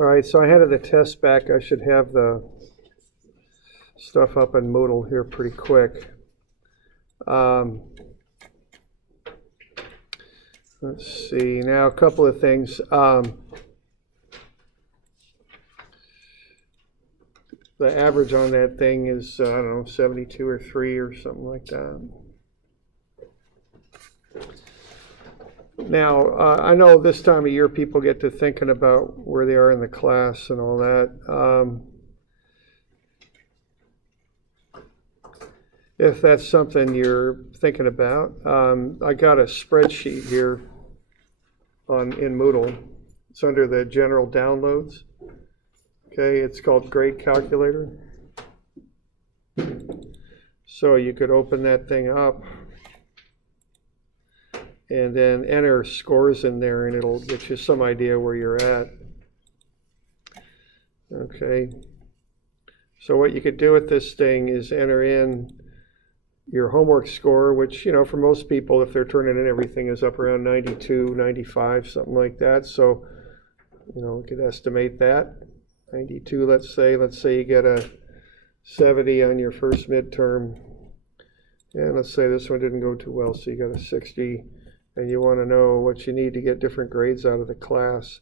All right, so I handed the test back. I should have the stuff up in Moodle here pretty quick. Let's see, now a couple of things. The average on that thing is, I don't know, 72 or 3 or something like that. Now, I know this time of year people get to thinking about where they are in the class and all that. If that's something you're thinking about, I got a spreadsheet here in Moodle. It's under the general downloads. Okay, it's called Grade Calculator. So you could open that thing up and then enter scores in there, and it'll get you some idea where you're at. Okay, so what you could do with this thing is enter in your homework score, which, you know, for most people, if they're turning in everything, is up around 92, 95, something like that. So, you know, we could estimate that. 92, let's say you get a 70 on your first midterm. And let's say this one didn't go too well, so you got a 60, and you want to know what you need to get different grades out of the class.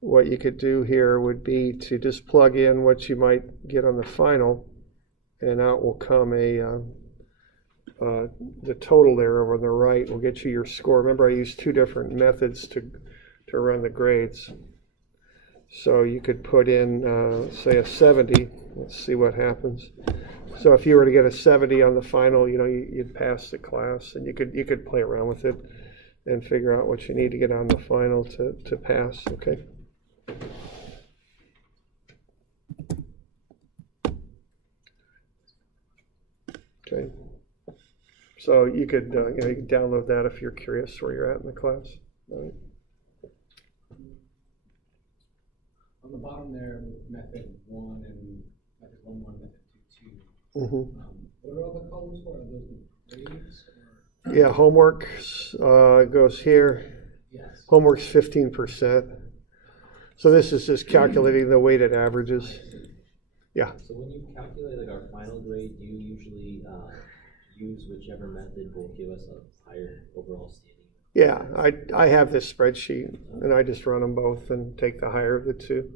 What you could do here would be to just plug in what you might get on the final, and out will come the total there over on the right will get you your score. Remember, I used 2 different methods to run the grades. So you could put in, say, a 70. Let's see what happens. So if you were to get a 70 on the final, you know, you'd pass the class, and you could play around with it and figure out what you need to get on the final to pass. Okay. Okay. So you could, you know, you can download that if you're curious where you're at in the class. All right. On the bottom there, with method 1 and method 1, method 2, 2. What are all the columns for? Are those grades? Or? Yeah, homework goes here. Yes. Homework's 15%. So this is just calculating the weighted averages. Yeah. So when you calculate like our final grade, do you usually use whichever method will give us a higher overall standing? Yeah, I have this spreadsheet, and I just run them both and take the higher of the two.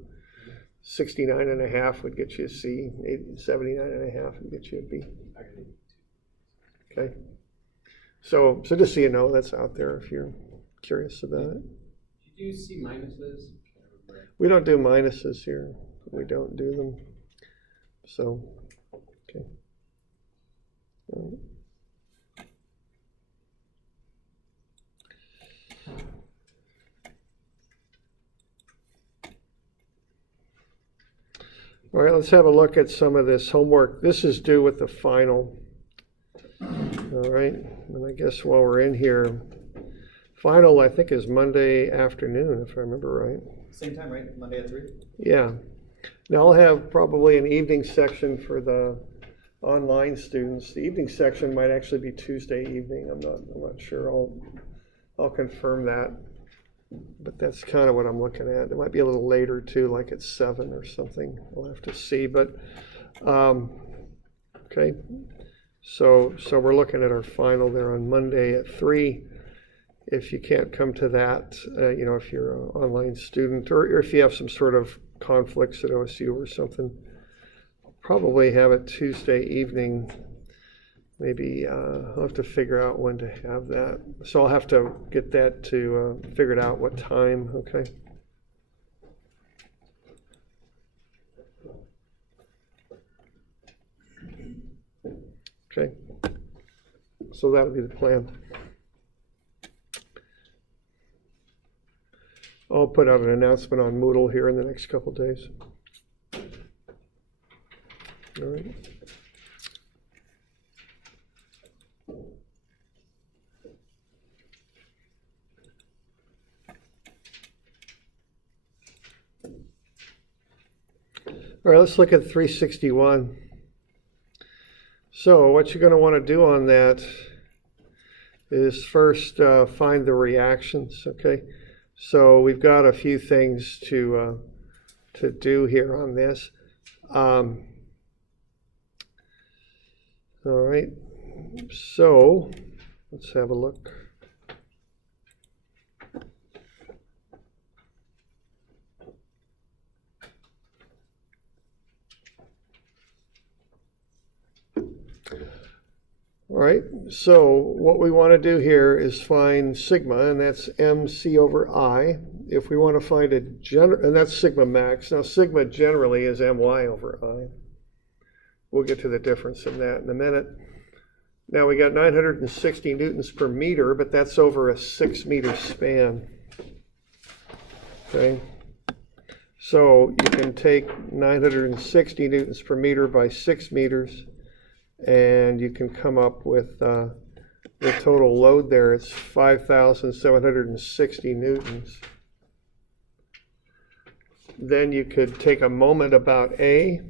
69.5 would get you a C, 79.5 would get you a B. Okay. So just so you know, that's out there if you're curious about it. Do you do C minuses? We don't do minuses here. We don't do them. So, okay. All right. All right, let's have a look at some of this homework. This is due with the final. All right, and I guess while we're in here, final I think is Monday afternoon, if I remember right. Same time, right? Monday at 3? Yeah. Now I'll have probably an evening section for the online students. The evening section might actually be Tuesday evening. I'm not sure. I'll confirm that. But that's kind of what I'm looking at. It might be a little later too, like at 7 or something. We'll have to see. But okay. So we're looking at our final there on Monday at 3. If you can't come to that, you know, if you're an online student or if you have some sort of conflicts at OSU or something, I'll probably have it Tuesday evening. Maybe I'll have to figure out when to have that. So I'll have to get that to figure out what time, okay? Okay. So that'll be the plan. I'll put out an announcement on Moodle here in the next couple days. All right. All right, let's look at 361. So what you're going to want to do on that is first find the reactions, okay? So we've got a few things to to do here on this. All right, so let's have a look. All right, so what we want to do here is find sigma, and that's MC over I. If we want to find and that's sigma max. Now sigma generally is MY over I. We'll get to the difference in that in a minute. Now we got 960 newtons per meter, but that's over a 6-meter span. Okay, so you can take 960 newtons per meter by 6 meters, and you can come up with the total load there. It's 5,760 newtons. Then you could take a moment about A.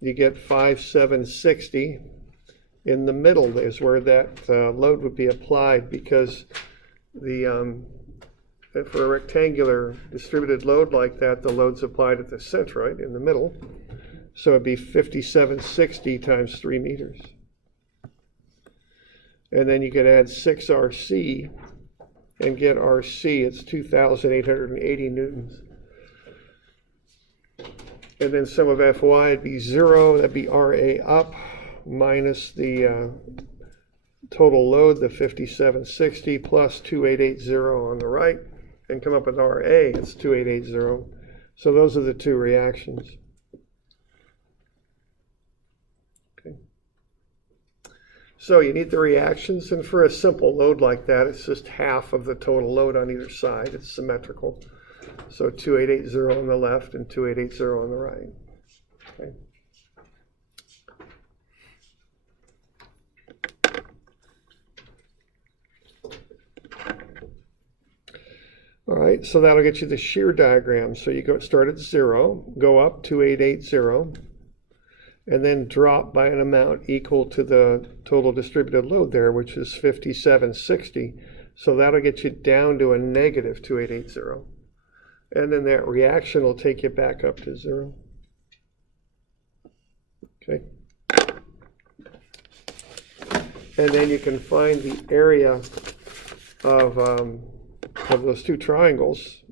You get 5,760. In the middle is where that load would be applied, because for a rectangular distributed load like that, the load's applied at the centroid in the middle. So it'd be 5,760 times 3 meters. And then you could add 6 RC and get RC. It's 2,880 newtons. And then sum of Fy would be 0. That'd be RA up minus the total load, the 5,760, plus 2,880 on the right, and come up with RA. It's 2,880. So those are the two reactions. So you need the reactions, and for a simple load like that, it's just half of the total load on either side. It's symmetrical. So 2,880 on the left and 2,880 on the right. Okay. All right, so that'll get you the shear diagram. So you start at 0, go up 2,880, and then drop by an amount equal to the total distributed load there, which is 5,760. So that'll get you down to a negative 2,880. And then that reaction will take you back up to 0. Okay. And then you can find the area of those two triangles.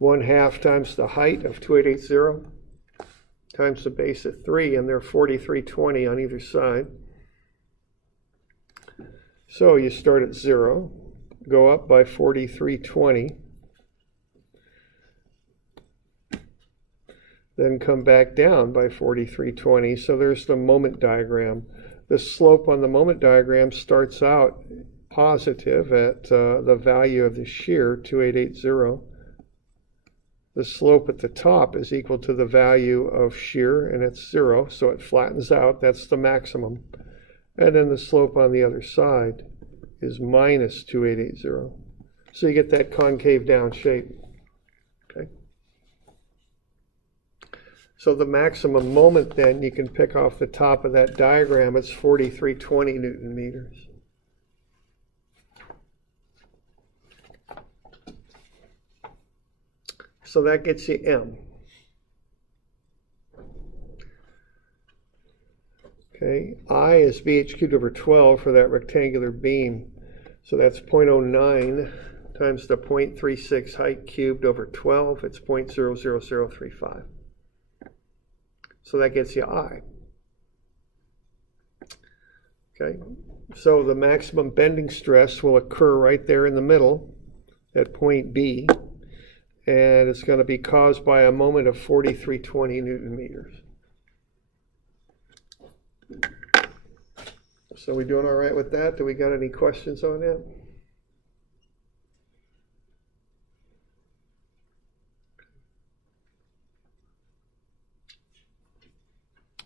1/2 times the height of 2,880 times the base of 3, and they're 4,320 on either side. So you start at 0, go up by 4,320, then come back down by 4,320. So there's the moment diagram. The slope on the moment diagram starts out positive at the value of the shear, 2,880. The slope at the top is equal to the value of shear, and it's 0, so it flattens out. That's the maximum. And then the slope on the other side is minus 2,880. So you get that concave down shape. Okay. So the maximum moment then, you can pick off the top of that diagram. It's 4,320 Newton meters. So that gets you M. Okay, I is BH cubed over 12 for that rectangular beam. So that's 0.09 times the 0.36 height cubed over 12. It's 0.00035. So that gets you I. Okay, so the maximum bending stress will occur right there in the middle at point B. And it's going to be caused by a moment of 4,320 Newton meters. So we doing all right with that? Do we got any questions on that?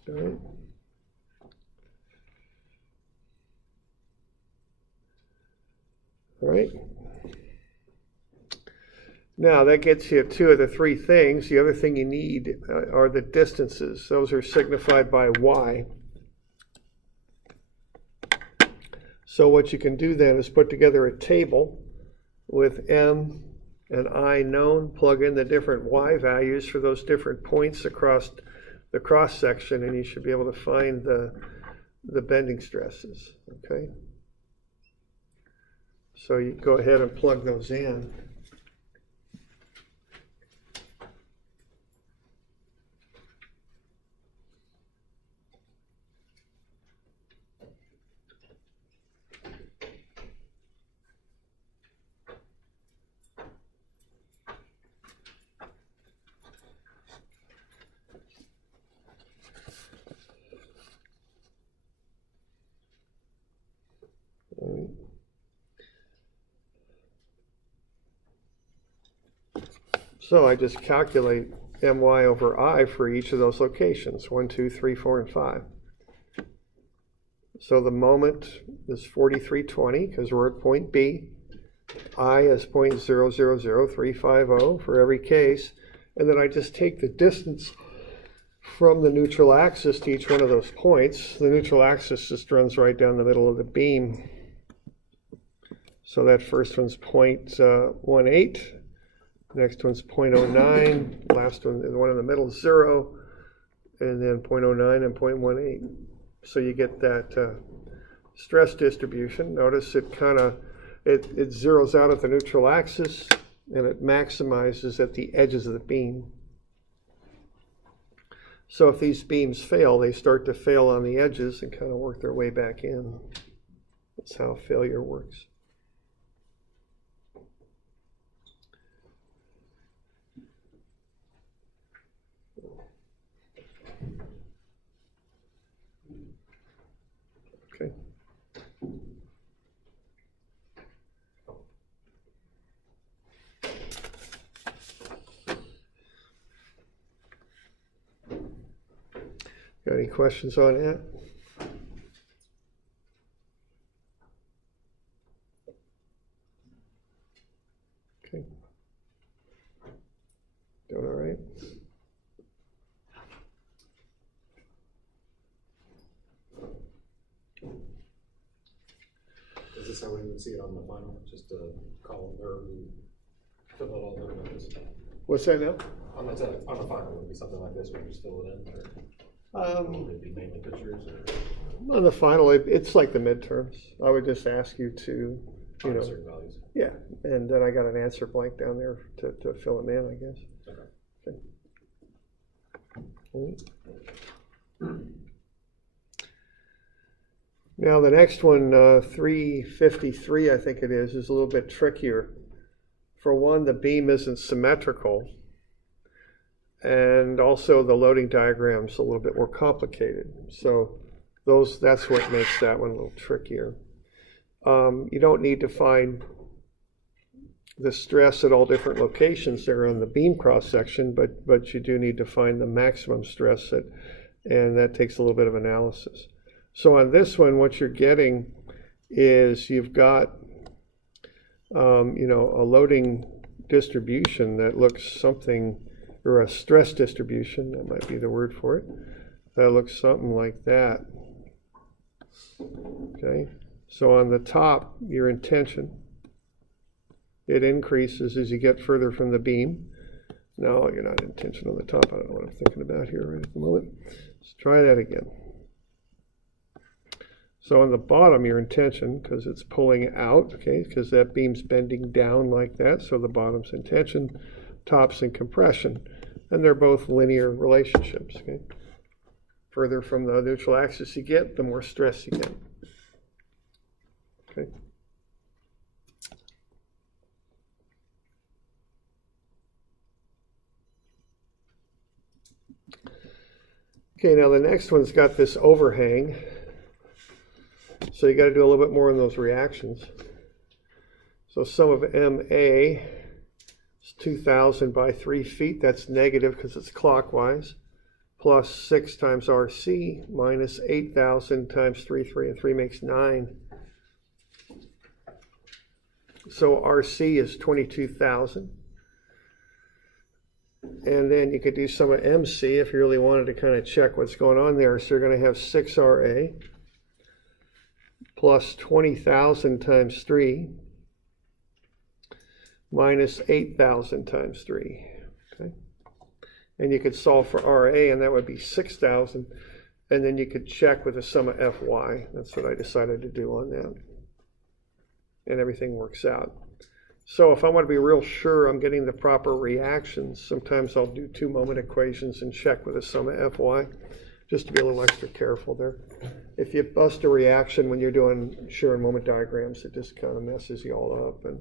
All right. All right. Now that gets you two of the three things. The other thing you need are the distances. Those are signified by y. So what you can do then is put together a table with m and I known, plug in the different Y values for those different points across the cross section, and you should be able to find the bending stresses, okay? So you go ahead and plug those in. So I just calculate my over I for each of those locations, 1, 2, 3, 4, and 5. So the moment is 4320 because we're at point B. I is 0.000350 for every case. And then I just take the distance from the neutral axis to each one of those points. The neutral axis just runs right down the middle of the beam. So that first one's 0.18. Next one's 0.09, last one, the one in the middle is 0, and then 0.09 and 0.18. So you get that stress distribution. Notice it it zeroes out at the neutral axis, and it maximizes at the edges of the beam. So if these beams fail, they start to fail on the edges and kind of work their way back in. That's how failure works. Okay. Got any questions on that? Okay. Doing all right? Is this how we would see it on the final? Just a column or fill out all the numbers? What's that now? On the final, would it be something like this where you just fill it in? Or would it be mainly pictures? Or On the final, it's like the midterms. I would just ask you to, certain values? yeah, and then I got an answer blank down there to fill them in, I guess. Okay. Now the next one, 353, I think it is a little bit trickier. For one, the beam isn't symmetrical, and also the loading diagram's a little bit more complicated. So that's what makes that one a little trickier. You don't need to find the stress at all different locations there on the beam cross section, but you do need to find the maximum stress, and that takes a little bit of analysis. So on this one, what you're getting is you've got a loading distribution that looks something, or a stress distribution, that might be the word for it, that looks something like that. Okay, so on the top, your intention, it increases as you get further from the beam. No, you're not in tension on the top. I don't know what I'm thinking about here right at the moment. Let's try that again. So on the bottom, you're in tension because it's pulling out, okay, because that beam's bending down like that. So the bottom's in tension, top's in compression, and they're both linear relationships, okay? Further from the neutral axis you get, the more stress you get. Okay. Okay, now the next one's got this overhang. So you got to do a little bit more in those reactions. So sum of MA is 2,000 by 3 feet. That's negative because it's clockwise. Plus 6 times RC minus 8,000 times 3 and 3 makes 9. So RC is 22,000. And then you could do sum of MC if you really wanted to kind of check what's going on there. So you're going to have 6RA plus 20,000 times 3 minus 8,000 times 3. Okay. And you could solve for RA, and that would be 6,000. And then you could check with the sum of Fy. That's what I decided to do on that. And everything works out. So if I want to be real sure I'm getting the proper reactions, sometimes I'll do 2 moment equations and check with the sum of Fy, just to be a little extra careful there. If you bust a reaction when you're doing shear and moment diagrams, it just kind of messes you all up. And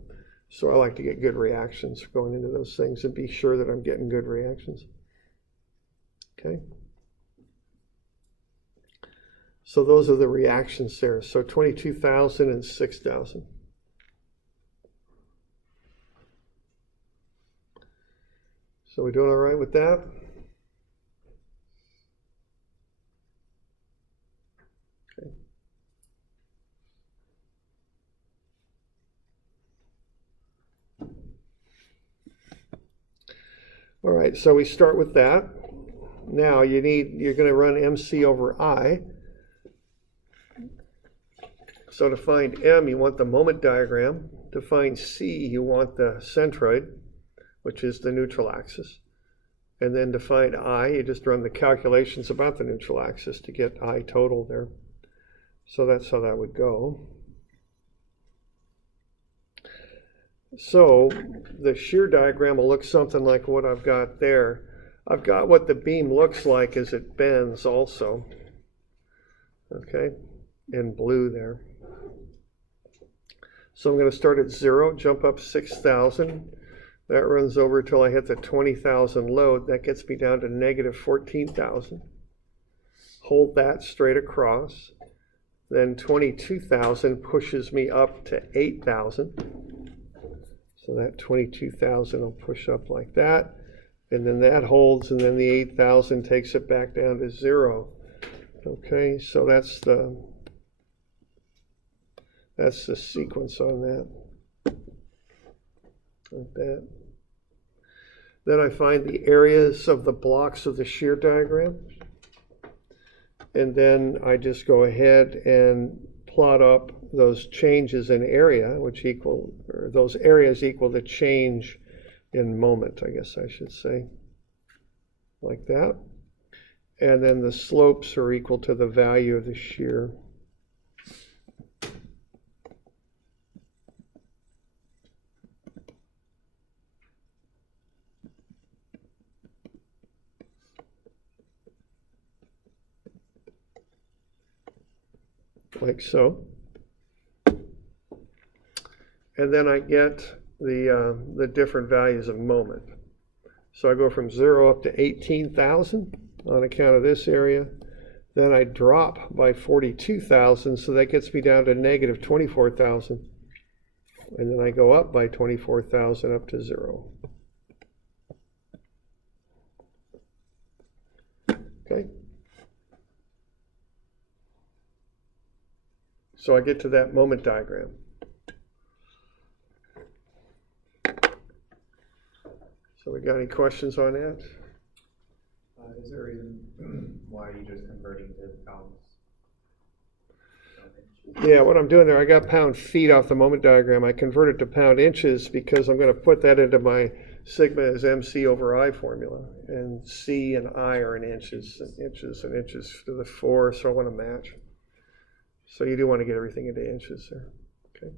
so I like to get good reactions going into those things and be sure that I'm getting good reactions. Okay. So those are the reactions there. So 22,000 and 6,000. So we doing all right with that? Okay. All right, so we start with that. Now you're going to run MC over I. So to find M, you want the moment diagram. To find C, you want the centroid, which is the neutral axis. And then to find I, you just run the calculations about the neutral axis to get I total there. So that's how that would go. So the shear diagram will look something like what I've got there. I've got what the beam looks like as it bends also. Okay, in blue there. So I'm going to start at 0, jump up 6,000. That runs over till I hit the 20,000 load. That gets me down to negative 14,000. Hold that straight across. Then 22,000 pushes me up to 8,000. So that 22,000 will push up like that. And then that holds, and then the 8,000 takes it back down to 0. Okay, so that's the sequence on that. Like that. Then I find the areas of the blocks of the shear diagram. And then I just go ahead and plot up those changes in area, which equal, or those areas equal the change in moment, I guess I should say. Like that. And then the slopes are equal to the value of the shear. Like so. And then I get the different values of moment. So I go from 0 up to 18,000 on account of this area. Then I drop by 42,000, so that gets me down to negative 24,000. And then I go up by 24,000 up to 0. Okay. So I get to that moment diagram. So we got any questions on that? Is there a reason why are you just converting to pounds? Yeah, what I'm doing there, I got pound feet off the moment diagram. I convert it to pound inches because I'm going to put that into my sigma as MC over I formula. And C and I are in inches and inches and inches to the 4, so I want to match. So you do want to get everything into inches there. Okay.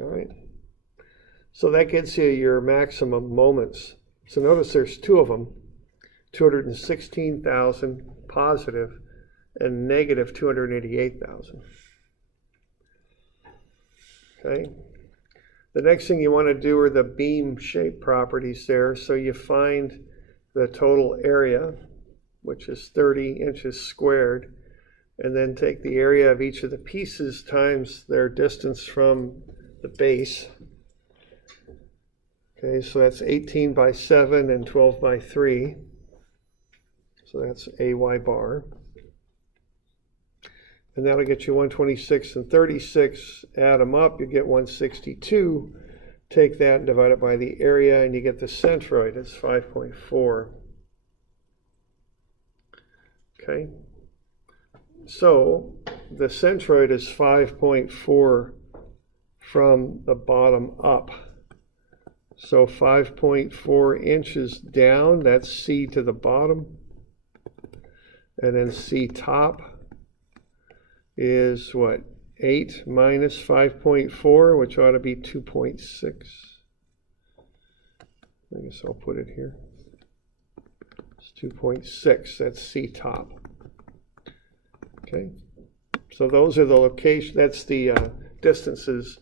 All right. So that gets you your maximum moments. So notice there's 2 of them, 216,000 positive and negative 288,000. Okay. The next thing you want to do are the beam shape properties there. So you find the total area, which is 30 inches squared, and then take the area of each of the pieces times their distance from the base. Okay, so that's 18 by 7 and 12 by 3. So that's AY bar. And that'll get you 126 and 36. Add them up, you get 162. Take that and divide it by the area, and you get the centroid. It's 5.4. okay? So the centroid is 5.4 from the bottom up. So 5.4 inches down, that's C to the bottom. And then C top is what? 8 minus 5.4, which ought to be 2.6. I guess I'll put it here. It's 2.6, that's C top. Okay, so those are the location, that's the distances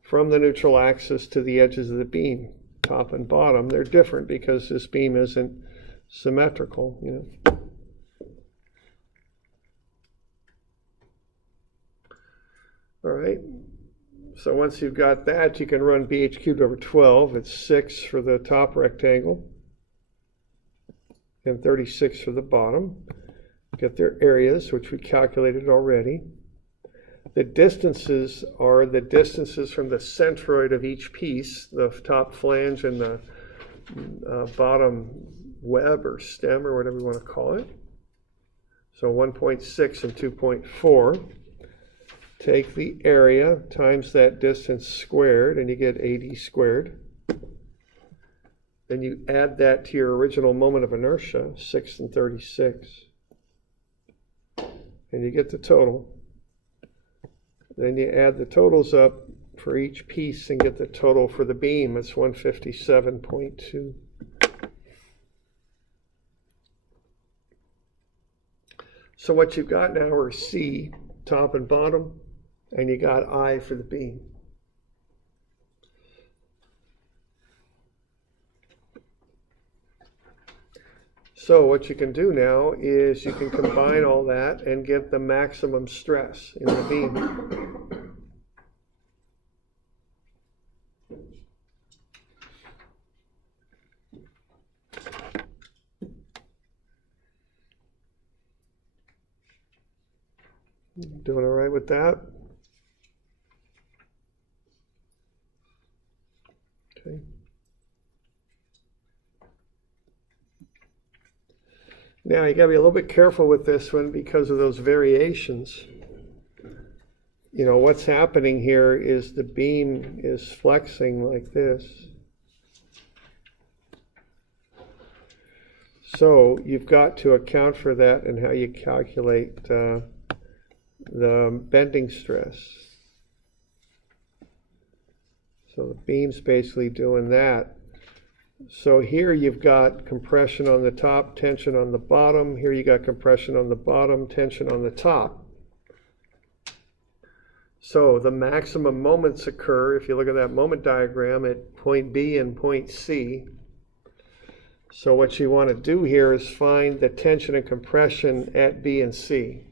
from the neutral axis to the edges of the beam, top and bottom. They're different because this beam isn't symmetrical, you know. All right, so once you've got that, you can run BH cubed over 12. It's 6 for the top rectangle and 36 for the bottom. Get their areas, which we calculated already. The distances are the distances from the centroid of each piece, the top flange and the bottom web or stem or whatever you want to call it. So 1.6 and 2.4. Take the area times that distance squared, and you get AD squared. Then you add that to your original moment of inertia, 6 and 36. And you get the total. Then you add the totals up for each piece and get the total for the beam. It's 157.2. So what you've got now are C, top and bottom, and you got I for the beam. So what you can do now is you can combine all that and get the maximum stress in the beam. Doing all right with that? Okay. Now you got to be a little bit careful with this one because of those variations. You know, what's happening here is the beam is flexing like this. So you've got to account for that in how you calculate the bending stress. So the beam's basically doing that. So here you've got compression on the top, tension on the bottom. Here you got compression on the bottom, tension on the top. So the maximum moments occur, if you look at that moment diagram, at point B and point C. So what you want to do here is find the tension and compression at B and C.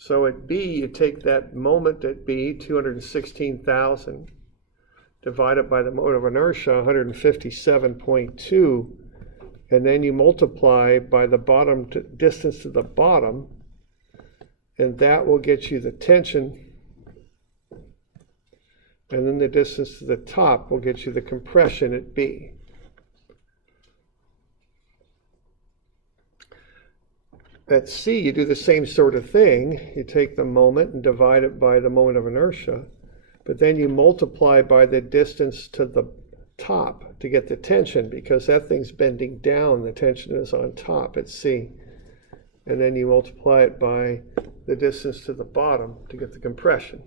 So at B, you take that moment at B, 216,000, divide it by the moment of inertia, 157.2, and then you multiply by the bottom distance to the bottom, and that will get you the tension, and then the distance to the top will get you the compression at B. At C, you do the same sort of thing. You take the moment and divide it by the moment of inertia, but then you multiply by the distance to the top to get the tension, because that thing's bending down, the tension is on top at C. And then you multiply it by the distance to the bottom to get the compression.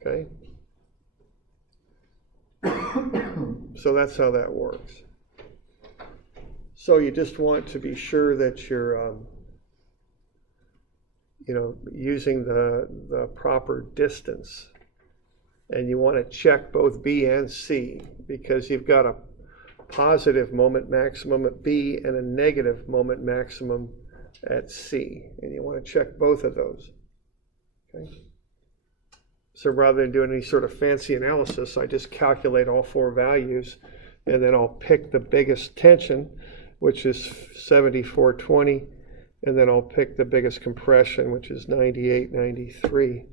Okay? So that's how that works. So you just want to be sure that you're using the proper distance. And you want to check both B and C, because you've got a positive moment maximum at B and a negative moment maximum at C. And you want to check both of those. Okay? So rather than doing any sort of fancy analysis, I just calculate all four values, and then I'll pick the biggest tension, which is 7420, and then I'll pick the biggest compression, which is 9893.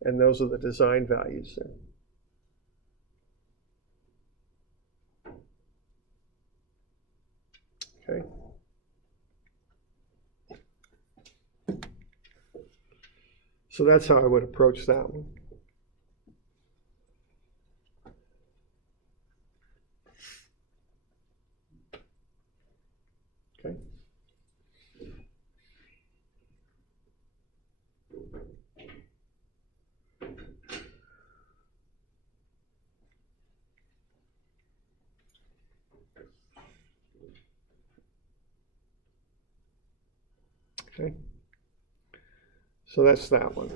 And those are the design values there. So that's how I would approach that one. Okay. Okay. So that's that one.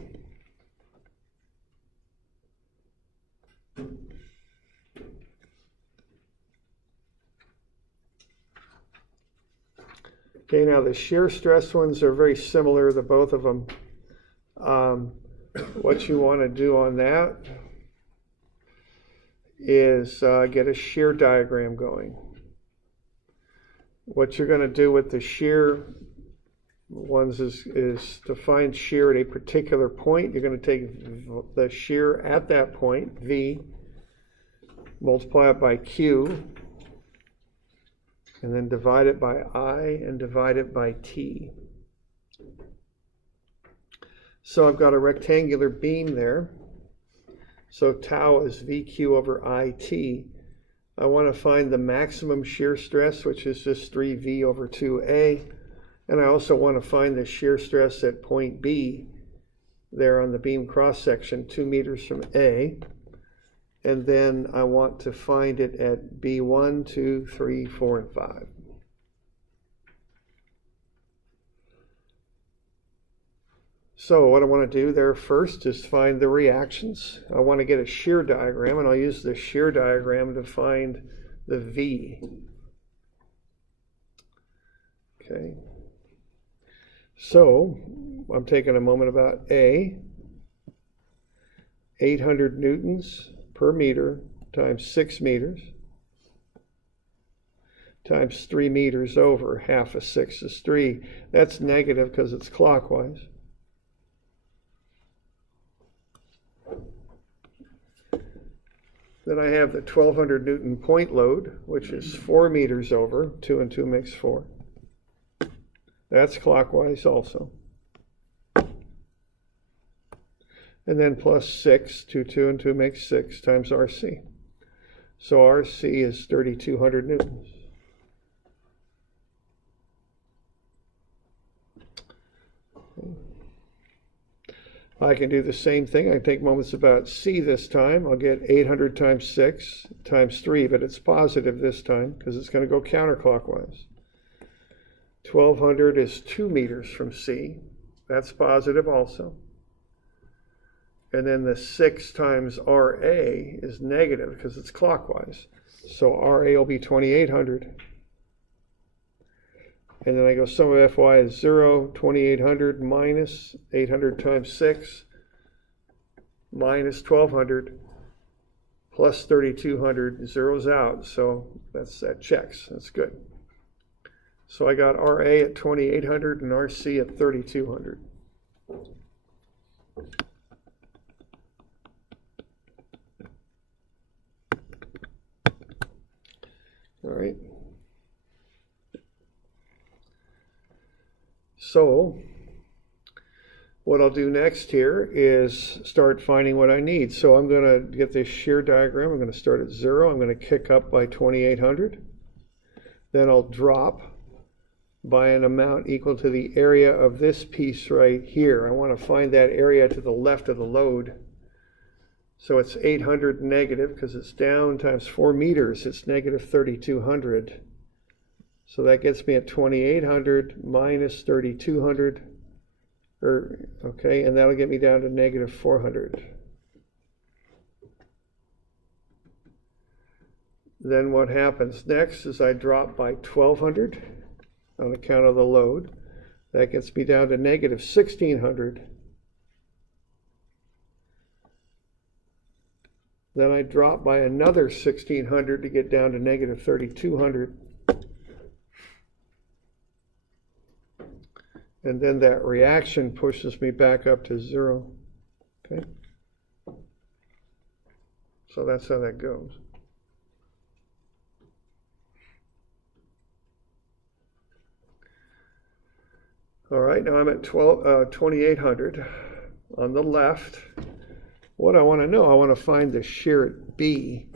Okay, now the shear stress ones are very similar, the both of them. What you want to do on that is get a shear diagram going. What you're going to do with the shear ones is to find shear at a particular point. You're going to take the shear at that point, V, multiply it by Q, and then divide it by I and divide it by T. So I've got a rectangular beam there. So tau is VQ over IT. I want to find the maximum shear stress, which is just 3V over 2A. And I also want to find the shear stress at point B, there on the beam cross section, 2 meters from A. And then I want to find it at B1, 2, 3, 4, and 5. So what I want to do there first is find the reactions. I want to get a shear diagram, and I'll use the shear diagram to find the V. Okay. So I'm taking a moment about A, 800 newtons per meter times 6 meters times 3 meters over. Half of 6 is 3. That's negative because it's clockwise. Then I have the 1200 Newton point load, which is 4 meters over. 2 and 2 makes 4. That's clockwise also. And then plus 6, 2 and 2 makes 6 times RC. So RC is 3200 newtons. I can do the same thing. I can take moments about C this time. I'll get 800 times 6 times 3, but it's positive this time because it's going to go counterclockwise. 1200 is 2 meters from C. That's positive also. And then the 6 times RA is negative because it's clockwise. So RA will be 2800. And then I go sum of Fy is 0, 2800 minus 800 times 6 minus 1200 plus 3200 zeros out. So that checks. That's good. So I got RA at 2800 and RC at 3200. All right. So what I'll do next here is start finding what I need. So I'm going to get this shear diagram. I'm going to start at 0. I'm going to kick up by 2800. Then I'll drop by an amount equal to the area of this piece right here. I want to find that area to the left of the load. So it's 800 negative because it's down times 4 meters. It's negative 3200. So that gets me at 2800 minus 3200, okay, and that'll get me down to negative 400. Then what happens next is I drop by 1200 on account of the load. That gets me down to negative 1600. Then I drop by another 1600 to get down to negative 3200. And then that reaction pushes me back up to 0. Okay? So that's how that goes. All right, now I'm at 2800. on the left. What I want to know, I want to find the shear at B.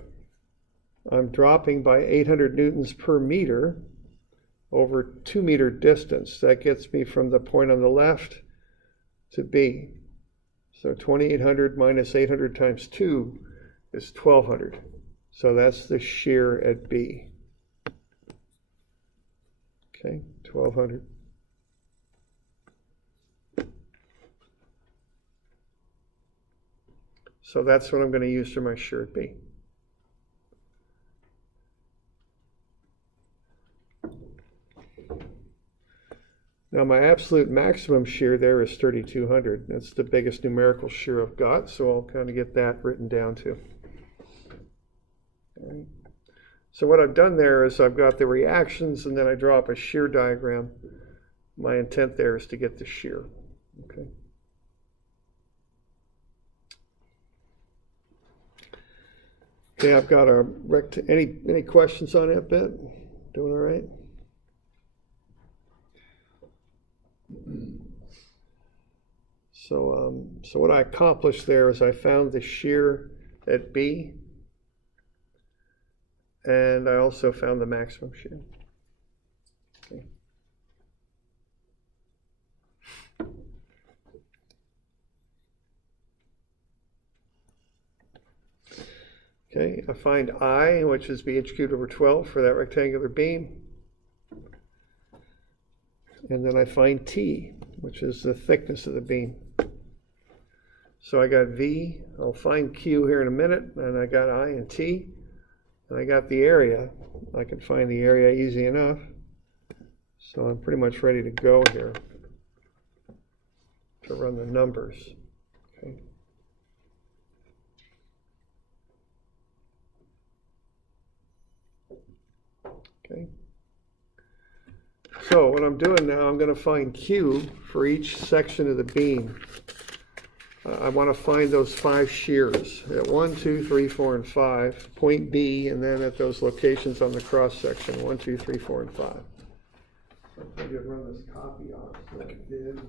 I'm dropping by 800 newtons per meter over 2 meter distance. That gets me from the point on the left to B. So 2800 minus 800 times 2 is 1200. So that's the shear at B. Okay, 1200. So that's what I'm going to use for my shear at B. Now my absolute maximum shear there is 3200. That's the biggest numerical shear I've got, so I'll kind of get that written down too. All right. So what I've done there is I've got the reactions and then I draw up a shear diagram. My intent there is to get the shear. Okay. Okay, I've got a any questions on that bit? Doing all right? So what I accomplished there is I found the shear at B, and I also found the maximum shear. Okay. Okay, I find I, which is BH cubed over 12 for that rectangular beam. And then I find T, which is the thickness of the beam. So I got V, I'll find Q here in a minute, and I got I and T, and I got the area. I can find the area easy enough. So I'm pretty much ready to go here to run the numbers. Okay. Okay. So what I'm doing now, I'm going to find Q for each section of the beam. I want to find those 5 shears at 1, 2, 3, 4, and 5, point B, and then at those locations on the cross section, 1, 2, 3, 4, and 5. So I could run this copy off, so I did.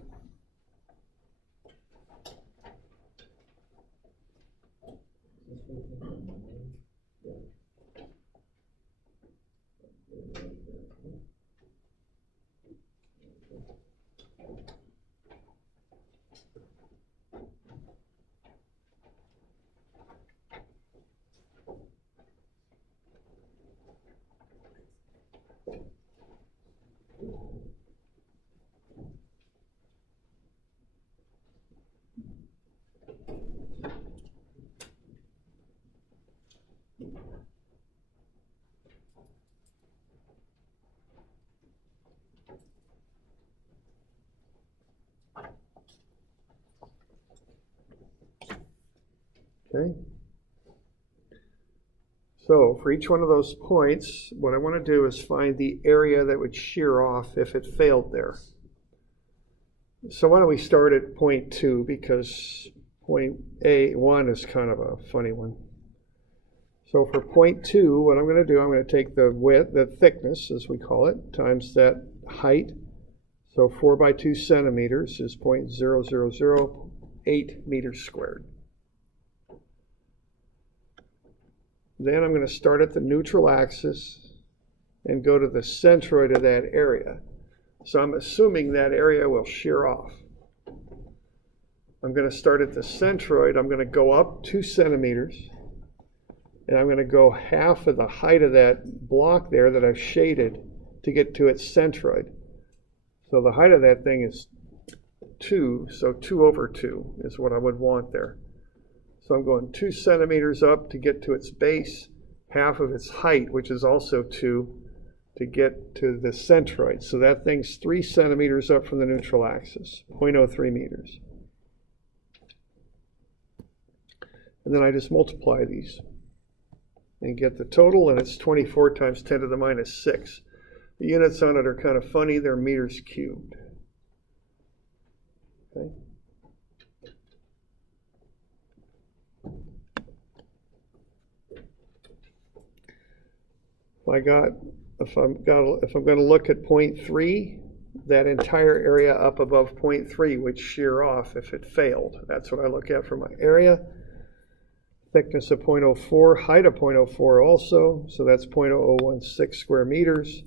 Okay. So for each one of those points, what I want to do is find the area that would shear off if it failed there. So why don't we start at point 2, because point A1 is kind of a funny one. So for point 2, what I'm going to do, I'm going to take the width, the thickness as we call it, times that height. So 4 by 2 centimeters is 0.0008 meters squared. Then I'm going to start at the neutral axis and go to the centroid of that area. So I'm assuming that area will shear off. I'm going to start at the centroid. I'm going to go up 2 centimeters. And I'm going to go half of the height of that block there that I've shaded to get to its centroid. So the height of that thing is 2, so 2 over 2 is what I would want there. So I'm going 2 centimeters up to get to its base, half of its height, which is also 2, to get to the centroid. So that thing's 3 centimeters up from the neutral axis, 0.03 meters. And then I just multiply these and get the total, and it's 24 times 10 to the minus 6. The units on it are kind of funny. They're meters cubed. Okay. If I'm going to look at point 3, that entire area up above 0.3 would shear off if it failed. That's what I look at for my area. Thickness of 0.04, height of 0.04 also, so that's 0.0016 square meters.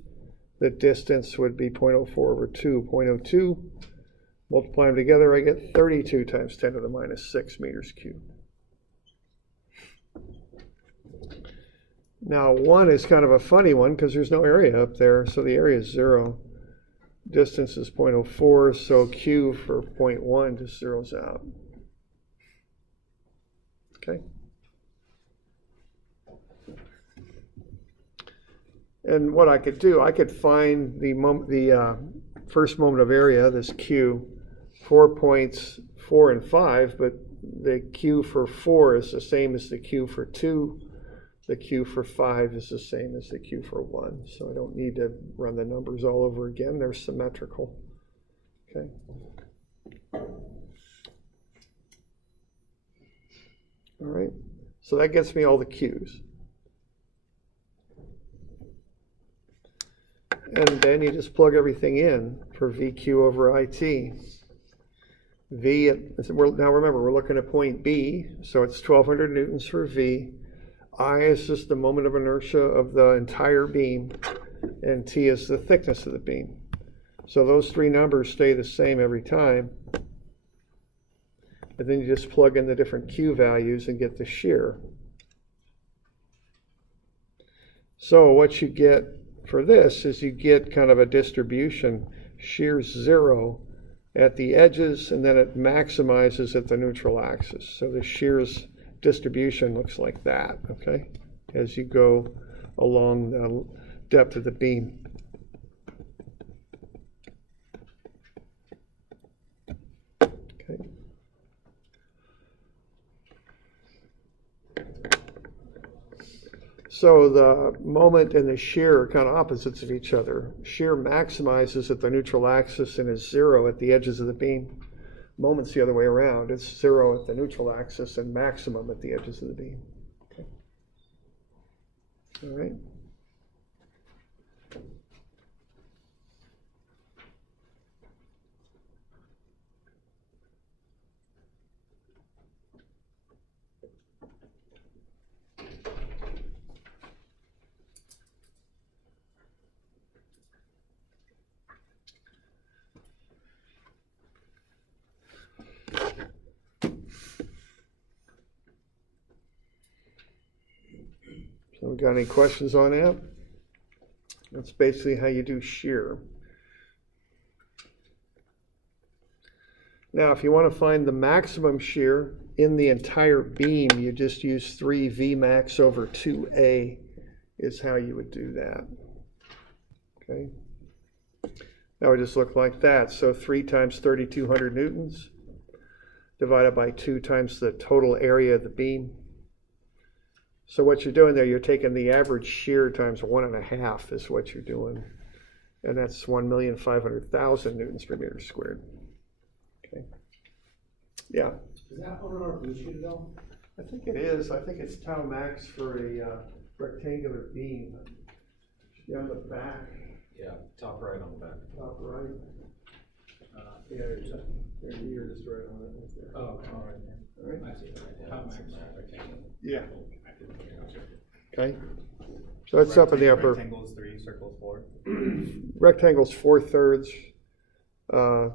The distance would be 0.04 over 2, 0.02. Multiply them together, I get 32 times 10 to the minus 6 meters cubed. Now 1 is kind of a funny one because there's no area up there, so the area is 0. Distance is 0.04, so Q for 0.1 just zeroes out. Okay. And what I could do, I could find the first moment of area, this Q, 4 points 4 and 5, but the Q for 4 is the same as the Q for 2. The Q for 5 is the same as the Q for 1, so I don't need to run the numbers all over again. They're symmetrical. Okay. All right, so that gets me all the Q's. And then you just plug everything in for VQ over IT. V, now remember, we're looking at point B, so it's 1200 newtons for V. I is just the moment of inertia of the entire beam, and T is the thickness of the beam. So those three numbers stay the same every time. And then you just plug in the different Q values and get the shear. So what you get for this is you get kind of a distribution. Shear's 0 at the edges, and then it maximizes at the neutral axis. So the shear's distribution looks like that, okay, as you go along the depth of the beam. Okay. So the moment and the shear are kind of opposites of each other. Shear maximizes at the neutral axis and is 0 at the edges of the beam. Moment's the other way around. It's 0 at the neutral axis and maximum at the edges of the beam. Okay. All right. So we got any questions on that? That's basically how you do shear. Now, if you want to find the maximum shear in the entire beam, you just use 3 V max over 2A is how you would do that. Okay. That would just look like that. So 3 times 3,200 newtons divided by 2 times the total area of the beam. So what you're doing there, you're taking the average shear times 1.5 is what you're doing. And that's 1,500,000 newtons per meter squared. Okay. Yeah. Is that on our blue sheet at all? I think it is. I think it's tau max for a rectangular beam. Should be on the back. Yeah, top right on the back. Top right. Yeah, there here is right on it. Right there. Oh, all right. All right. I see. How max rectangle? Yeah. Okay. So it's up in the upper. Rectangles 3, circles 4. Rectangle's 4/3. A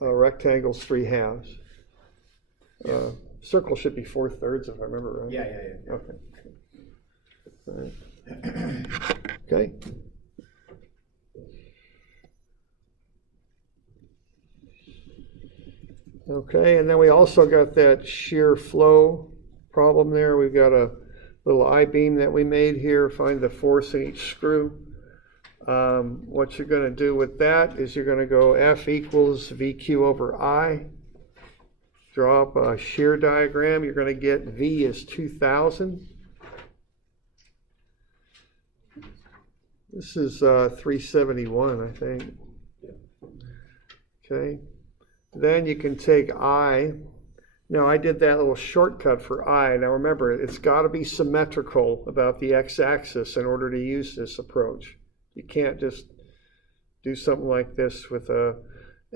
rectangle's 3/2. Circle should be 4/3 if I remember right. Yeah. Okay. All right. Okay. Okay, and then we also got that shear flow problem there. We've got a little I-beam that we made here. Find the force in each screw. What you're going to do with that is you're going to go F equals VQ over I. Draw up a shear diagram. You're going to get V is 2,000. This is 371, I think. Okay. Then you can take I. Now I did that little shortcut for I. Now remember, it's got to be symmetrical about the x-axis in order to use this approach. You can't just do something like this with a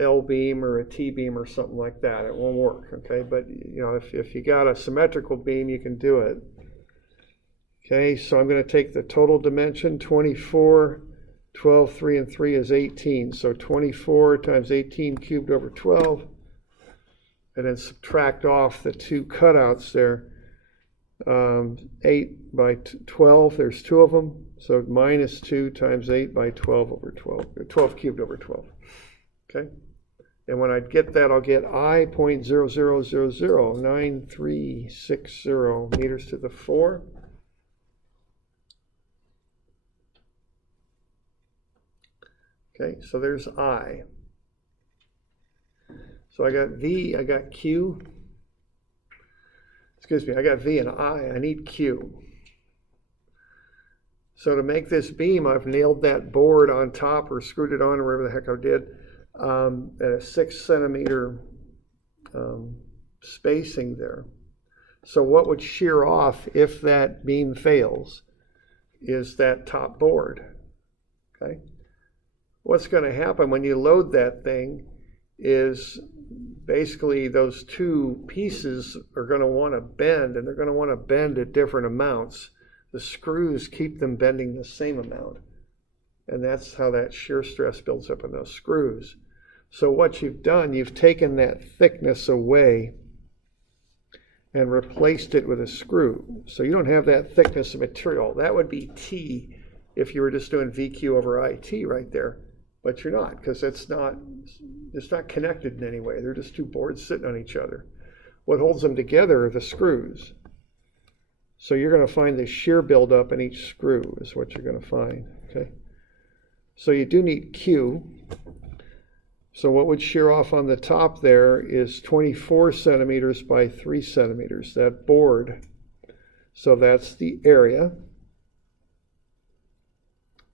L-beam or a T-beam or something like that. It won't work, okay? But you know, if you got a symmetrical beam, you can do it. Okay, so I'm going to take the total dimension, 24, 12, 3, and 3 is 18. So 24 times 18 cubed over 12. And then subtract off the two cutouts there. 8 by 12, there's 2 of them. So minus 2 times 8 by 12 over 12, or 12 cubed over 12. Okay? And when I get that, I'll get I 0.00009360 meters to the 4. Okay, so there's I. So I got V, I got Q. Excuse me, I got V and I need Q. So to make this beam, I've nailed that board on top or screwed it on or whatever the heck I did at a 6 centimeter spacing there. So what would shear off if that beam fails is that top board. Okay? What's going to happen when you load that thing is basically those two pieces are going to want to bend, and they're going to want to bend at different amounts. The screws keep them bending the same amount, and that's how that shear stress builds up in those screws. So what you've done, you've taken that thickness away and replaced it with a screw. So you don't have that thickness of material. That would be T if you were just doing VQ over IT right there. But you're not, because it's not connected in any way. They're just two boards sitting on each other. What holds them together are the screws. So you're going to find the shear buildup in each screw is what you're going to find. Okay. So you do need Q. So what would shear off on the top there is 24 centimeters by 3 centimeters, that board. So that's the area.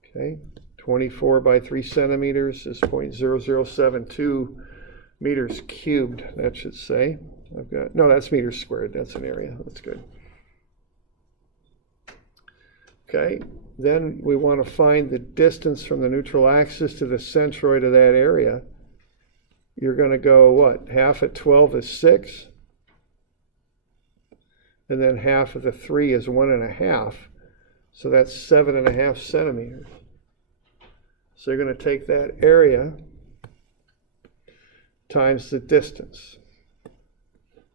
Okay. 24 by 3 centimeters is 0.0072 meters cubed, that should say. No, that's meters squared. That's an area. That's good. Okay, then we want to find the distance from the neutral axis to the centroid of that area. You're going to go, what? Half at 12 is 6. And then half of the 3 is 1.5. So that's 7.5 centimeters. So you're going to take that area times the distance.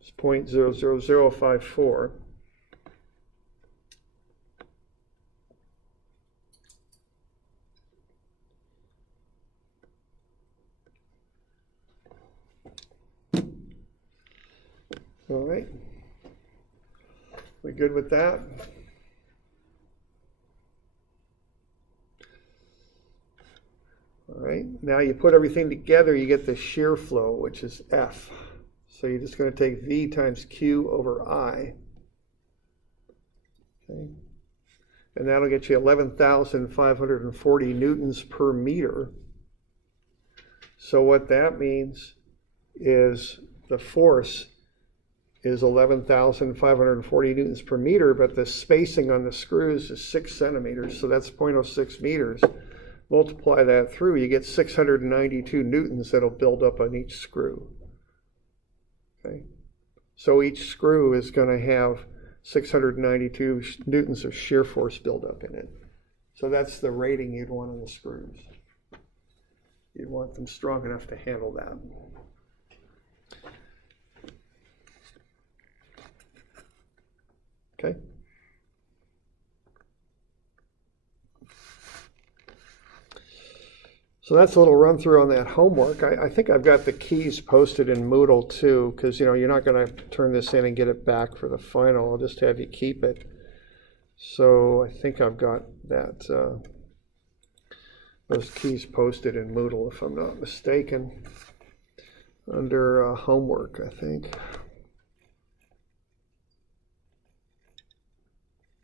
It's 0.00054. All right. We good with that? All right, now you put everything together, you get the shear flow, which is F. So you're just going to take V times Q over I. Okay. And that'll get you 11,540 newtons per meter. So what that means is the force is 11,540 newtons per meter, but the spacing on the screws is 6 centimeters, so that's 0.06 meters. Multiply that through, you get 692 newtons that'll build up on each screw. Okay, so each screw is going to have 692 newtons of shear force build up in it. So that's the rating you'd want on the screws. You'd want them strong enough to handle that. Okay. So that's a little run through on that homework. I think I've got the keys posted in Moodle too, because you're not going to turn this in and get it back for the final. I'll just have you keep it. So I think I've got that those keys posted in Moodle, if I'm not mistaken, under homework, I think.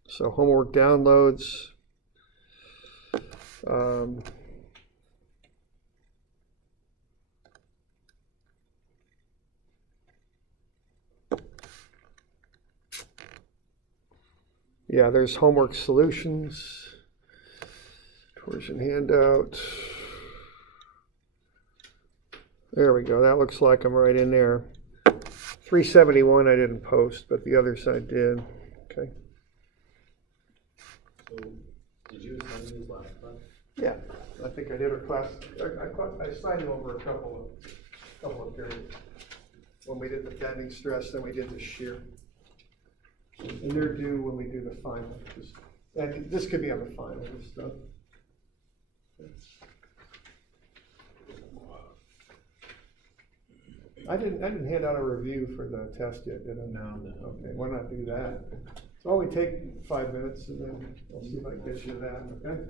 So homework downloads. Yeah, there's homework solutions. Torsion handout. There we go. That looks like I'm right in there. 371 I didn't post, but the others I did. Okay. So, did you attend these last time? Yeah, I think I did a class. I signed over a couple of periods. When we did the bending stress, then we did the shear. And they're due when we do the final. And this could be on the final, this stuff. I didn't hand out a review for the test yet, did I? No. Okay, why not do that? So only take 5 minutes and then I'll see if I can get you that, okay?